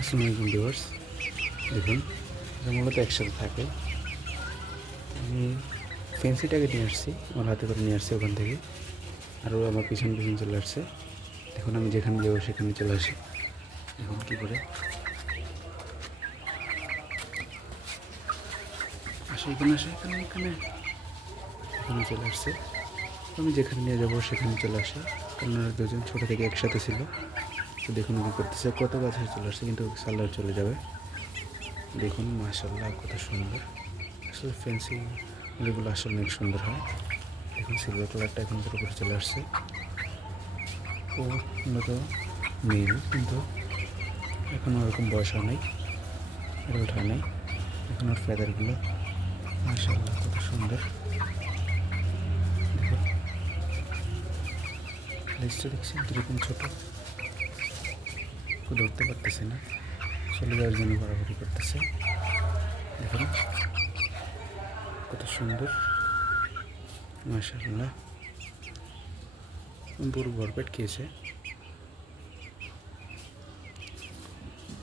আসসালামু আলাইকুম দেখুন এরা মূলত একসাথে থাকে। আমি ফেন্সিটাকে নিয়ে আসছি, আমার হাতে করে নিয়ে আসছি ওখান থেকে। আরও আমার পিছন পিছন চলে আসছে। দেখুন, আমি যেখানে যাব সেখানে চলে আসি। দেখুন কী করে? আসে এখানে আসে এখানে এখানে। এখানে চলে আসছে। আমি যেখানে নিয়ে যাব সেখানে চলে আসে। কারণ দুজন ছোটো থেকে একসাথে ছিল। দেখুন কী করতেছে, কত গাছে চলে আসছে, কিন্তু সাল্লার চলে যাবে। দেখুন মাশাল্লাহ কত সুন্দর। আসলে ফেন্সি এগুলো আসলে অনেক সুন্দর হয়। দেখুন সিলভার কালারটা এখন পুরোপুরি চলে আসছে। ও, মূলত মেল কিন্তু এখন ওরকম বয়স হয় নাই। হয় নাই। এখন ওর ফেদারগুলো মাশাল্লাহ কত সুন্দর। দেখুন লিস্টটা দেখছি কীরকম ছোটো। ধরতে পারতেছে না। চলে যাওয়ার জন্য বাড়াবাড়ি করতেছে। দেখুন, কত সুন্দর। মাশাল্লাহ পুরো ভরপেট খেয়েছে।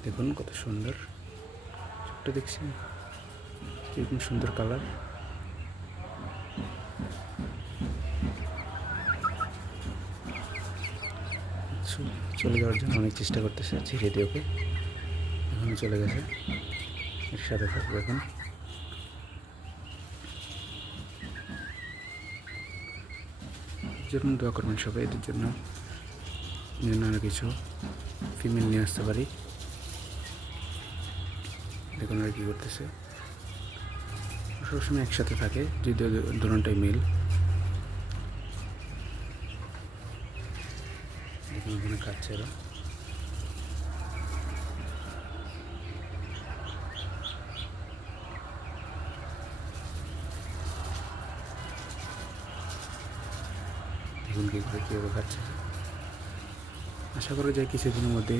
দেখুন, কত সুন্দর। ছোট্ট দেখছি। কীরকম সুন্দর কালার। চলে যাওয়ার জন্য অনেক চেষ্টা করতেছে, ছেড়ে দিয়ে ওকে। এখন চলে গেছে। এর সাথে থাকবে এখন। জন্য দোয়া করবেন সবাই এদের জন্য যেন আরও কিছু ফিমেল নিয়ে আসতে পারি। দেখুন আর কি করতেছে। সবসময় একসাথে থাকে, যদিও দুটাই মেল দেখুন ওখানে খাচ্ছে এরা। দেখুন কী করে কীভাবে খাচ্ছে। আশা করা যায় কিছুদিনের মধ্যে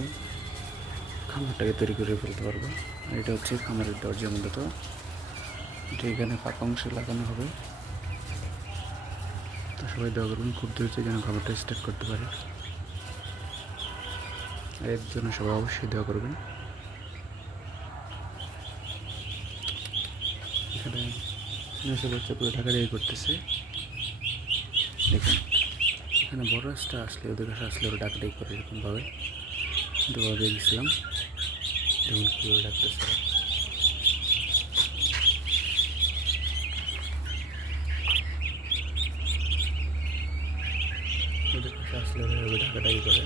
খামারটাকে তৈরি করে ফেলতে পারব। আর এটা হচ্ছে খামারের দরজা মূলত। এটা এখানে পাকা অংশে লাগানো হবে। তো সবাই দোয়া করবেন, খুব দ্রুত যেন খাবারটা স্টার্ট করতে পারে। এর জন্য সবাই অবশ্যই দোয়া করবেন। এখানে নেশা বাচ্চা পুরো ঢাকাঢাকি করতেছে। দেখুন, এখানে বড় রাস্তা আসলে ওদের কাছে আসলে ওরা ডাকাডাকি করে এরকমভাবে দিয়ে গেছিলাম দেখুন কীভাবে ডাকতেছে। ওদের কাছে আসলে ওরা ডাকাডাকি করে।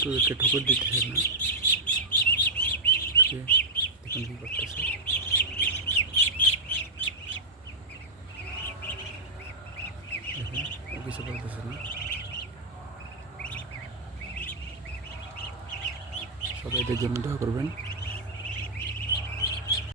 কিন্তু ওদেরকে ঠোকর দিতেছে না ওকে দেখুন কী করতেছে দেখুন ও কিছু বলতেছে না সবাই এদের জন্য দোয়া করবেন